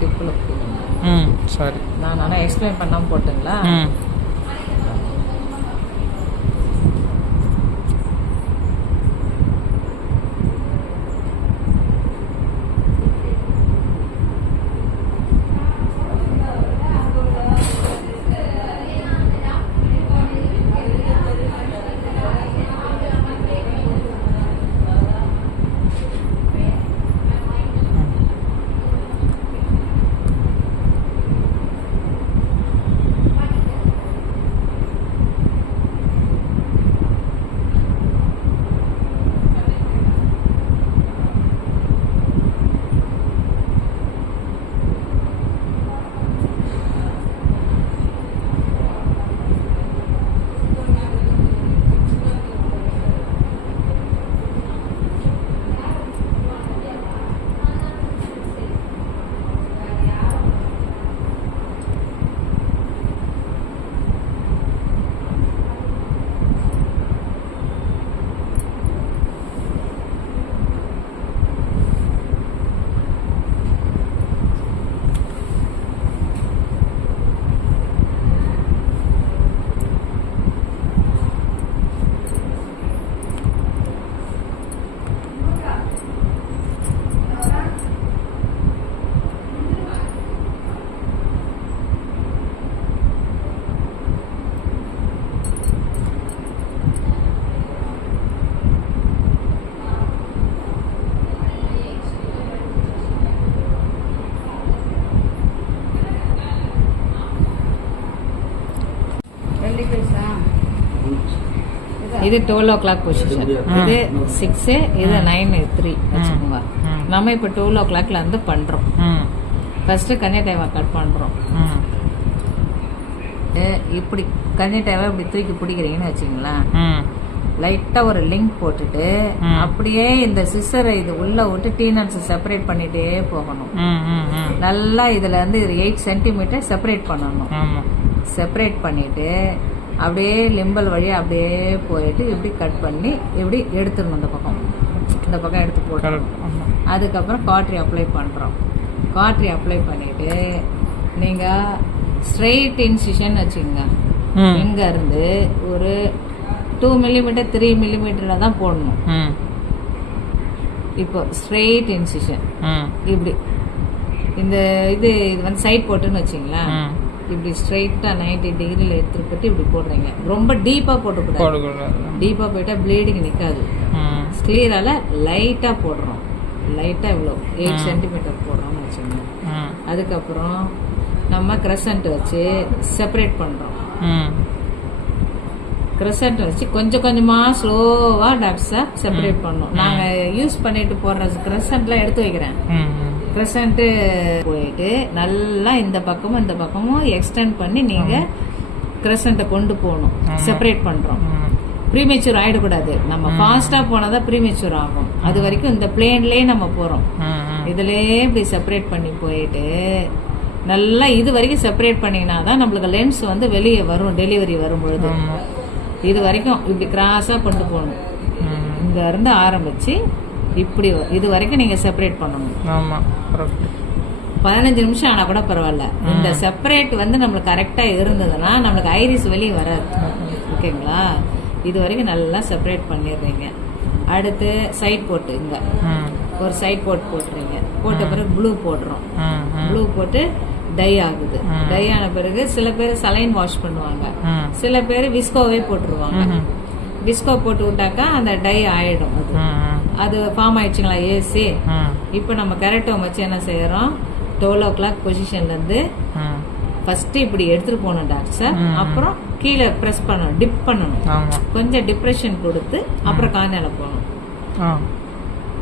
டிப்பில் சரி. நான் ஆனால் எக்ஸ்பிளைன் பண்ணாமல் போட்டுங்களா? இது 12 o'clock பொசிஷன், இது 6, இது 9:03 வச்சுக்கோங்க. நம்ம இப்போ 12 o'clockல இருந்து பண்றோம். ஃபர்ஸ்ட் கன்னியாடைவா கட் பண்றோம். இப்படி கன்னியாடைவா இப்படி தூக்கி பிடிக்கிறீங்கன்னு வச்சுங்களேன். லைட்டா ஒரு லிங்க் போட்டுட்டு அப்படியே இந்த சிசரை இது உள்ள விட்டு டீனட்ஸ் செப்பரேட் பண்ணிட்டே போகணும். நல்லா இதுல இருந்து 8 சென்டிமீட்டர் செப்பரேட் பண்ணணும். செப்பரேட் பண்ணிட்டு அப்படியே லிம்பல் வழியா அப்படியே போயிட்டு இப்படி கட் பண்ணி இப்படி எடுத்துடணும். இந்த பக்கம் எடுத்து போட்டணும். அதுக்கப்புறம் காட்ரி அப்ளை பண்றோம். காட்ரி அப்ளை பண்ணிட்டு நீங்க ஸ்ட்ரெயிட் இன்சிஷன் வச்சுக்கோங்க. இங்க இருந்து ஒரு 2 மில்லிமீட்டர் 3 மில்லிமீட்டர்ல தான் போடணும். இப்போ ஸ்ட்ரெயிட் இன்சிஷன் இப்படி இந்த இது வந்து சைட் போட்டுன்னு வச்சுங்களேன். இப்படி ஸ்ட்ரைட்டா 90 டிகிரில எடுத்துட்டு இப்படி போடுறீங்க. ரொம்ப டீப்பா போடக்கூடாது. டீப்பா போயிட்டா ப்ளீடிங் நிக்காது. கிளியரால லைட்டா போடுறோம். லைட்டா இவ்வளோ 8 சென்டிமீட்டர் போடுறோம்னு வச்சுக்கோங்க. அதுக்கப்புறம் நம்ம கிரசன்ட் வச்சு செப்பரேட் பண்றோம். கிரசன்ட் வச்சு கொஞ்சம் கொஞ்சமா ஸ்லோவா டாட்ஸா செப்பரேட் பண்ணோம். நாங்க யூஸ் பண்ணிட்டு போடுற கிரசன்ட்லாம் எடுத்து வைக்கிறேன். கிரசன்ட் போயிட்டு நல்லா இந்த பக்கமும் எக்ஸ்டெண்ட் பண்ணி நீங்க கிரசன்ட்டை கொண்டு போகணும். செப்பரேட் பண்றோம். ப்ரீமெச்சூர் ஆயிடக்கூடாது. நம்ம ஃபாஸ்டா போனாதான் ப்ரீமெச்சூர் ஆகும். அது வரைக்கும் இந்த பிளேன்லயே நம்ம போறோம். இதுலயே இப்படி செப்பரேட் பண்ணி போயிட்டு நல்லா இது வரைக்கும் செப்பரேட் பண்ணீங்கன்னா தான் நம்மளுக்கு லென்ஸ் வந்து வெளியே வரும். டெலிவரி வரும் பொழுது இது வரைக்கும் இப்படி கிராஸா கொண்டு போகணும். இங்க இருந்து ஆரம்பிச்சு இப்படி இது வரைக்கும் நீங்க செப்பரேட் பண்ணணும். 15 நிமிஷம் ஆனா கூட பரவாயில்ல. இந்த செப்பரேட் வந்து நம்மளுக்கு கரெக்டா இருந்ததுன்னா நம்மளுக்கு ஐரிஸ் வெளியே வராது. ஓகேங்களா? இது வரைக்கும் நல்லா செப்பரேட் பண்ணிடுறீங்க. அடுத்து சைட் போட்டு இங்க ஒரு சைட் போட்டுறீங்க. போட்ட பிறகு ப்ளூ போடுறோம். ப்ளூ போட்டு டை ஆகுது. டை ஆன பிறகு சில பேர் சலைன் வாஷ் பண்ணுவாங்க, சில பேர் விஸ்கோவே போட்டுருவாங்க. விஸ்கோ போட்டு விட்டாக்கா அந்த டை ஆயிடும். அது ஃபார்ம் ஆயிடுச்சுங்களா ஏசி. இப்போ நம்ம கரெக்டோ வச்சு என்ன செய்யறோம், 12 o'clock பொசிஷன்ல இருந்து ஃபர்ஸ்ட் இப்படி எடுத்துட்டு போகணும் டாக்டர். அப்புறம் கீழே பிரஸ் பண்ணணும், டிப் பண்ணணும். கொஞ்சம் டிப்ரெஷன் கொடுத்து அப்புறம் கார்னியால போகணும்.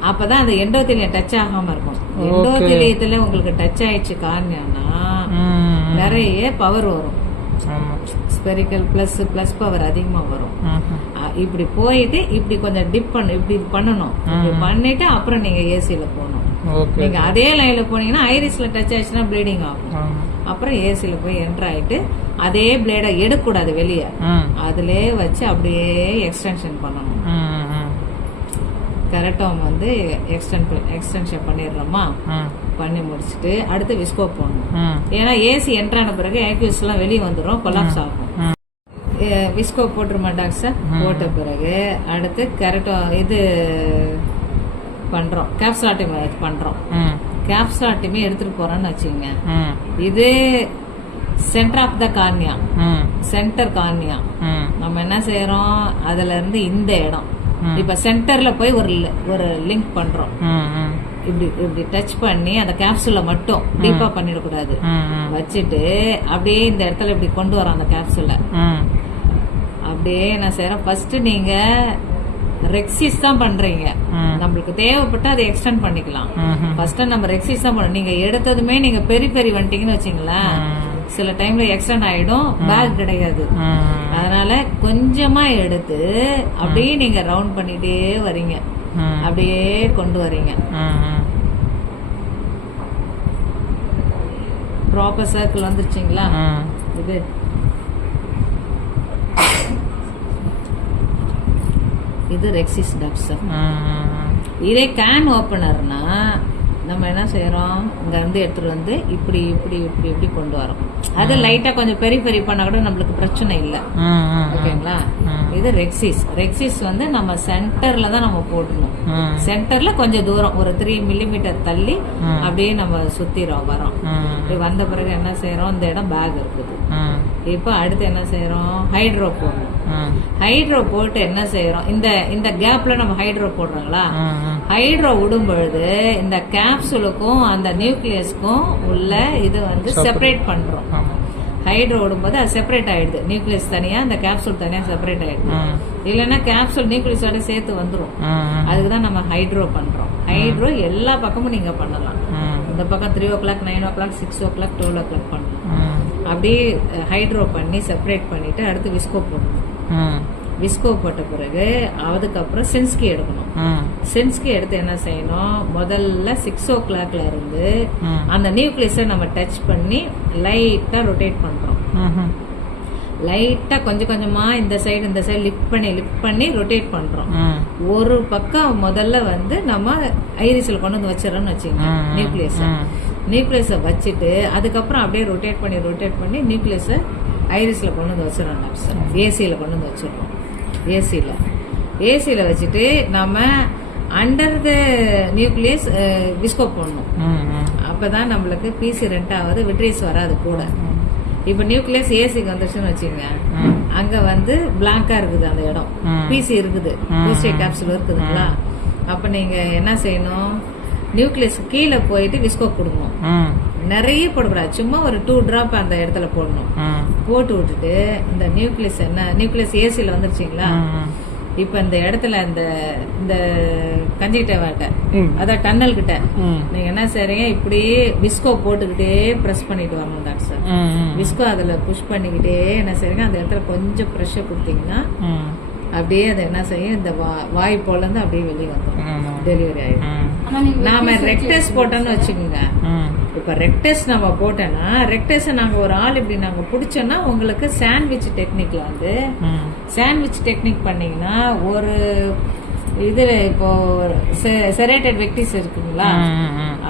அப்பதான் அந்த எண்டோத்திலியம் டச் ஆகாம இருக்கும். எண்டோத்திலியத்துல உங்களுக்கு டச் ஆயிடுச்சு கார்னியானா நிறைய பவர் வரும். ஸ்பெரிக்கல் பிளஸ் பவர் அதிகமா வரும். இப்படி போயிட்டு இப்படி கொஞ்சம் டிப் பண்ணணும். இப்படி பண்ணணும். இப்படி பண்ணிட்டு அப்புறம் நீங்க ஏசில போகணும். நீங்க அதே லைன்ல போனீங்கன்னா ஐரிஸ்ல டச் ஆயிடுச்சுன்னா ப்ளீடிங் ஆகும். அப்புறம் ஏசில போய் என்டர் ஆயிட்டு அதே பிளேட எடுக்கூடாது வெளியே. அதுலயே வச்சு அப்படியே எக்ஸ்டென்ஷன் பண்ணணும். கரெக்டாக வந்து எக்ஸ்டென்ஷன் பண்ணிடுறோமா. பண்ணி முடிச்சுட்டு அடுத்து விஸ்கோ போடணும். ஏன்னா ஏசி என்ட்ரான பிறகு ஆக்யூஸ்லாம் வெளியே வந்துடும், கொலாப்ஸ் ஆகும். விஸ்கோ போட்டுருமா டாக்டர்? போட்ட பிறகு அடுத்து கரெக்டாக இது பண்ணுறோம், கேப்சுலாட்டிமி பண்ணுறோம். கேப்சுலாட்டிமி எடுத்துகிட்டு போகிறோன்னு வச்சுக்கோங்க. இது centre of the cornea, centre cornea. நம்ம என்ன செய்யறோம், அதுல இருந்து இந்த இடம் இப்ப சென்டர்ல போய் ஒரு லிங்க் பண்றோம். இப்படி இப்படி டச் பண்ணி அந்த கேப்சூல மட்டும் டீப்பா பண்ணிடக்கூடாது, வச்சுட்டு அப்படியே இந்த இடத்துல இப்படி கொண்டு வரோம் அந்த கேப்சூல. அப்படியே என்ன செய்யறோம், ஃபர்ஸ்ட் நீங்க ரெக்ஸிஸ் தான் பண்றீங்க, நம்மளுக்கு தேவைப்பட்டு அதை எக்ஸ்டெண்ட் பண்ணிக்கலாம். ஃபர்ஸ்ட் நம்ம ரெக்ஸிஸ் தான் பண்ணணும். நீங்க எடுத்ததுமே நீங்க பெரி வந்துட்டீங்கன்னு வச்சுங்களேன், சில டைம்ல எக்ஸ்டெண்ட் ஆயிடும், பேக் கிடையாது. அதனால கொஞ்சமா எடுத்து அப்படியே நீங்க ரவுண்ட் பண்ணிட்டே வரீங்க, அப்படியே கொண்டு வரீங்க. ப்ராப்பர் சர்க்கிள் வந்துருச்சுங்களா? இது ரெக்ஸிஸ் டப்ஸ். இதே கேன் ஓபனர்னா நம்ம என்ன செய்யறோம், இங்க இருந்து எடுத்துட்டு வந்து இப்படி இப்படி இப்படி இப்படி கொண்டு வரோம். அது லைட்டா கொஞ்சம் பெரிய பண்ணா கூட நம்மளுக்கு பிரச்சனை இல்லை, ஓகேங்களா? இது ரெக்ஸிஸ் வந்து நம்ம சென்டர்ல தான் நம்ம போடணும். சென்டர்ல கொஞ்சம் தூரம் ஒரு 3 மில்லிமீட்டர் தள்ளி அப்படியே நம்ம சுத்திரோம் வரோம். வந்த பிறகு என்ன செய்யறோம், இந்த இடம் பேக் இருக்குது. இப்ப அடுத்து என்ன செய்யறோம், ஹைட்ரோ போடணும். ஹைட்ரோ போட்டு என்ன செய்யறோம், இந்த கேப்ல நம்ம ஹைட்ரோ போடுறோங்களா, ஹைட்ரோ விடும் பொழுது இந்த கேப்சூலுக்கும் அந்த நியூக்ளியஸ்க்கும் உள்ள இது வந்து செப்பரேட் பண்றோம். ஹைட்ரோ விடும்போது அது செப்பரேட் ஆயிடுது, நியூக்ளியஸ் தனியா அந்த கேப்சூல் தனியா செப்பரேட் ஆயிடுது. இல்லைன்னா கேப்சூல் நியூக்ளியஸோட சேர்த்து வந்துடும். அதுக்குதான் நம்ம ஹைட்ரோ பண்றோம். ஹைட்ரோ எல்லா பக்கமும் நீங்க பண்ணலாம். இந்த பக்கம் 3 o'clock 9 o'clock 6 o'clock 12 o'clock பண்ணலாம். அப்படியே ஹைட்ரோ பண்ணி செப்பரேட் பண்ணிட்டு அடுத்து விஸ்கோ போடணும். விஸ்கோ போட்ட பிறகு அதுக்கப்புறம் சென்ஸ்கி எடுக்கணும். சென்ஸ்கி எடுத்து என்ன செய்யணும், முதல்ல 6 o'clockல இருந்து அந்த நியூக்ளியஸை நம்ம டச் பண்ணி லைட்டா ரொட்டேட் பண்றோம். லைட்டா கொஞ்சம் கொஞ்சமா இந்த சைடு லிஃப்ட் பண்ணி ரொட்டேட் பண்றோம். ஒரு பக்கம் முதல்ல வந்து நம்ம ஐரிஸ்ல கொண்டு வந்து வச்சிடறோம்னு வச்சுக்கோங்க. நியூக்ளியஸை வச்சுட்டு அதுக்கப்புறம் அப்படியே ரொட்டேட் பண்ணி நியூக்ளியஸை ஐரிஸ்ல கொண்டு வந்து வச்சிடறோம். ஏசியில கொண்டு வந்து வச்சிடறோம். ஏசியில வச்சுட்டு நம்ம அண்டர் த நியூக்ளியஸ் விஸ்கோ போடணும். அப்பதான் நம்மளுக்கு பிசி ரெண்டாவது விட்ரீஸ் வராது கூட. இப்ப நியூக்ளியஸ் ஏசிக்கு வந்துருச்சுன்னு வச்சுக்கோங்க, அங்க வந்து பிளாங்கா இருக்குது அந்த இடம், பிசி இருக்குது, போஸ்டேட் கேப்சூல் இருக்குதுங்களா. அப்ப நீங்க என்ன செய்யணும், நியூக்ளியஸ் கீழே போயிட்டு விஸ்கோ கொடுக்கணும். நிறைய போடக்கூடாது, சும்மா ஒரு 2 டிராப் அந்த இடத்துல போடணும். போட்டு விட்டுட்டு இந்த நியூக்ளியஸ் ஏசியில வந்துருச்சுங்களா, இப்ப இந்த இடத்துல இந்த கஞ்சிக்கிட்ட வாட்ட அதான் டன்னல் கிட்ட நீங்க என்ன செய்றீங்க, இப்படியே விஸ்கோ போட்டுக்கிட்டே பிரஸ் பண்ணிட்டு வரணும் டாக்டர். விஸ்கோ அதுல புஷ் பண்ணிக்கிட்டே என்ன செய்றீங்க, அந்த இடத்துல கொஞ்சம் ப்ரெஷர் கொடுத்தீங்கன்னா அப்படியே அதை என்ன செய்யும், இந்த வாய் போல இருந்து அப்படியே வெளியே வந்துடும், டெலிவரி ஆயிடும். நாம ரெக்டஸ் போட்டோம்னு வச்சுக்கோங்க. இப்ப ரெக்டஸ் நம்ம போட்டோம்னா ரெக்டஸ் நாங்க ஒரு ஆள் இப்படி நாங்க பிடிச்சோம்னா உங்களுக்கு சாண்ட்விச் டெக்னிக்ல வந்து சாண்ட்விச் டெக்னிக் பண்ணீங்கன்னா ஒரு இது இப்போ செரேட்டட் வெக்டிஸ் இருக்குங்களா,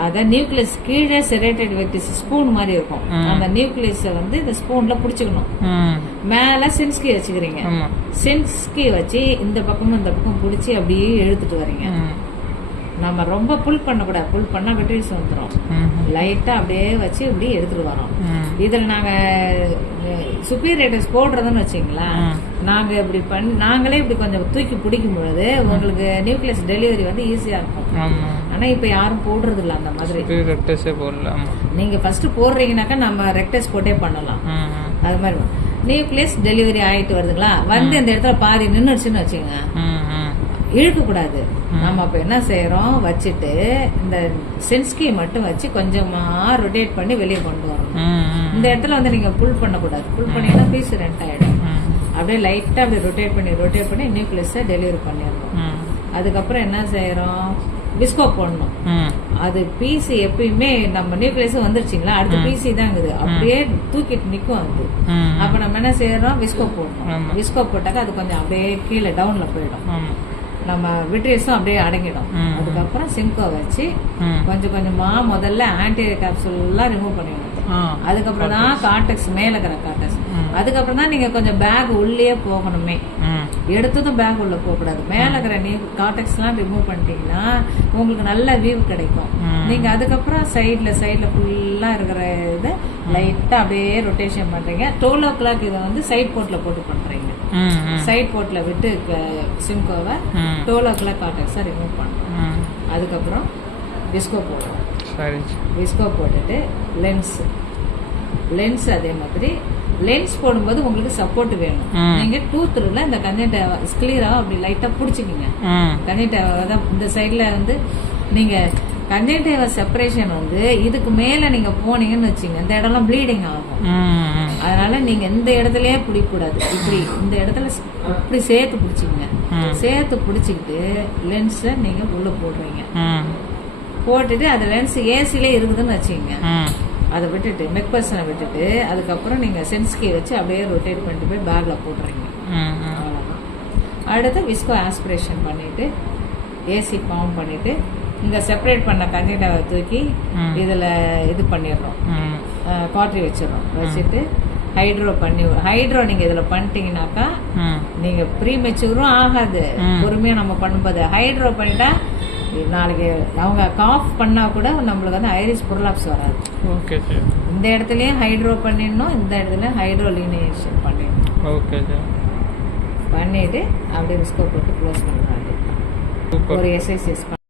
அத நியூக்ளியஸ் கீழே செரேட்டட் வெக்டிஸ் ஸ்பூன் மாதிரி இருக்கும். அந்த நியூக்ளியஸ வந்து இந்த ஸ்பூன்ல புடிச்சுக்கணும். மேல சென்ஸ்கி வச்சுக்கிறீங்க. சென்ஸ்கி வச்சு இந்த பக்கமும் இந்த பக்கம் புடிச்சு அப்படியே இழுத்துட்டு வரீங்க. நம்ம ரொம்ப புல் பண்ணக்கூடாது, புல் பண்ணா வெட்ரிஸ் வந்துடும். லைட்டா அப்படியே வச்சு இப்படி எடுத்துட்டு வரோம். இதுல நாங்க சுப்பீரியர்ஸ் போடுறதுன்னு வச்சுங்களா, நாங்க இப்படி நாங்களே இப்படி கொஞ்சம் தூக்கி பிடிக்கும் பொழுது உங்களுக்கு நியூக்ளியஸ் டெலிவரி வந்து ஈஸியா இருக்கும். ஆனா இப்ப யாரும் போடுறது இல்ல அந்த மாதிரி. நீங்க ஃபர்ஸ்ட் போடுறீங்கன்னாக்கா நம்ம ரெக்டஸ் போட்டே பண்ணலாம். அது மாதிரி நியூக்ளியஸ் டெலிவரி ஆயிட்டு வருதுங்களா, வந்து இந்த இடத்துல பாதி நின்னுடுச்சுன்னு வச்சுங்க, இழுக்க கூடாது. நம்ம அப்ப என்ன செய்யறோம், வச்சுட்டு இந்த சென்ஸ்கி மட்டும் வச்சு கொஞ்சமா ரொட்டேட் பண்ணி வெளியே கொண்டு வரணும். இந்த இடத்துல வந்து நீங்க புல் பண்ணக்கூடாது, புல் பண்ணீங்கன்னா பீஸ் ரெண்ட் ஆயிடும். அப்படியே லைட்டா அப்படி ரொட்டேட் பண்ணி நியூக்ளியஸை டெலிவரி பண்ணிடணும். அதுக்கப்புறம் என்ன செய்யறோம், விஸ்கோ போடணும். அது பிசி எப்பயுமே நம்ம நியூக்ளியஸ் வந்துருச்சுங்களா, அடுத்த பிசி தான் இருக்குது, அப்படியே தூக்கிட்டு நிக்கும் அது. அப்ப நம்ம என்ன செய்யறோம், விஸ்கோ போடணும். விஸ்கோ போட்டாக்க அது கொஞ்சம் அப்படியே கீழே டவுன்ல போயிடும். நம்ம விட்ரியஸும் அப்படியே அடங்கிடும். ம். அதுக்கப்புறம் சிம்கோ வச்சு ம். கொஞ்சம் கொஞ்சமா முதல்ல ஆன்டி கேப்சூல்லாம் ரிமூவ் பண்ணிடணும். ஆ. அதுக்கப்புறம் தான் கார்டெக்ஸ் மேல இருக்கிற கார்டெக்ஸ். ம். அதுக்கப்புறம் தான் நீங்க கொஞ்சம் பேக் உள்ளே போகணுமே. ம். எடுத்ததும் பேக் உள்ள போகக்கூடாது. மேல இருக்கிற கார்டெக்ஸ்லாம் ரிமூவ் பண்ணிட்டீங்கன்னா உங்களுக்கு நல்ல வியூ கிடைக்கும். ம். நீங்க அதுக்கப்புறம் சைட்ல ஃபுல்லா இருக்கிற இதை லைட்டா அப்படியே ரொட்டேஷன் பண்றீங்க. 12 o'clock இதை வந்து சைட் போர்ட்ல போட்டு பண்றீங்க. ம். ம். சைட் போர்ட்ல விட்டு சிம்கோவை ம். 12 o'clock கார்டெக்ஸை ரிமூவ் பண்றோம். ம். அதுக்கப்புறம் விஸ்கோ போடுறோம். சரி. விஸ்கோ போட்டுட்டு லென்ஸ் அதே மாதிரி லென்ஸ் போடும்போது உங்களுக்கு சப்போர்ட் வேணும். ம். நீங்க டூத்ல இந்த கன்ஜெக்டிவா கிளியரா அப்படி லைட்டா புடிச்சுக்கீங்க. ம். கன்ஜெக்டிவா தான் இந்த சைடுல வந்து நீங்க கன்ஜெக்டிவா செப்பரேஷன் வந்து இதுக்கு மேல நீங்க போனீங்கன்னு வச்சுங்க இந்த இடம்லாம் ப்ளீடிங் ஆகும். ம். அதனால நீங்க இந்த இடத்துலயே பிடிக்கூடாது. இப்படி இந்த இடத்துல இப்படி சேர்த்து பிடிச்சிக்கங்க. ம். சேர்த்து பிடிச்சிக்கிட்டு லென்ஸை நீங்க உள்ள போடுறீங்க. ம். போட்டுட்டு அது லென்ஸ் ஏசிலே இருக்குதுன்னு வச்சுக்கோங்க. ம். அதை விட்டுட்டு மெக்பர்சனை விட்டுட்டு அதுக்கப்புறம் நீங்கள் சென்ஸ்கி வச்சு அப்படியே ரொட்டேட் பண்ணிட்டு போய் பேக்கில் போட்டுறீங்க. ம். ம். அவ்வளோதான். அடுத்து விஸ்கோ ஆஸ்பிரேஷன் பண்ணிவிட்டு ஏசி ஃபார்ம் பண்ணிவிட்டு இங்கே செப்பரேட் பண்ண கண்டெய்னரை தூக்கி ம். இதில் இது பண்ணிடுறோம். ம். குவாட்ரி வச்சிடறோம். வச்சுட்டு ஹைட்ரோ நீங்கள் இதில் பண்ணிட்டீங்கன்னாக்கா ம். நீங்கள் ப்ரீ மெச்சூரும் ஆகாது. ம். பொறுமையாக நம்ம பண்ணும்போது ஹைட்ரோ பண்ணிட்டா நாளைக்கு அவங்க காஃப் பண்ணா கூட நம்மளுக்கு வந்து ஐரிஸ் புரலாப்ஸ் வராது. Okay sir. இந்த இடத்துலயும் ஹைட்ரோ பண்ணிடணும், இந்த இடத்துல ஹைட்ரோலினேஷன் பண்ணிடணும். Okay sir. பண்ணிட்டு அப்படியே விஸ்கோ போட்டு க்ளோஸ் பண்ணுறாங்க. சூப்பர். ஒரு எஸ்ஐசிஎஸ்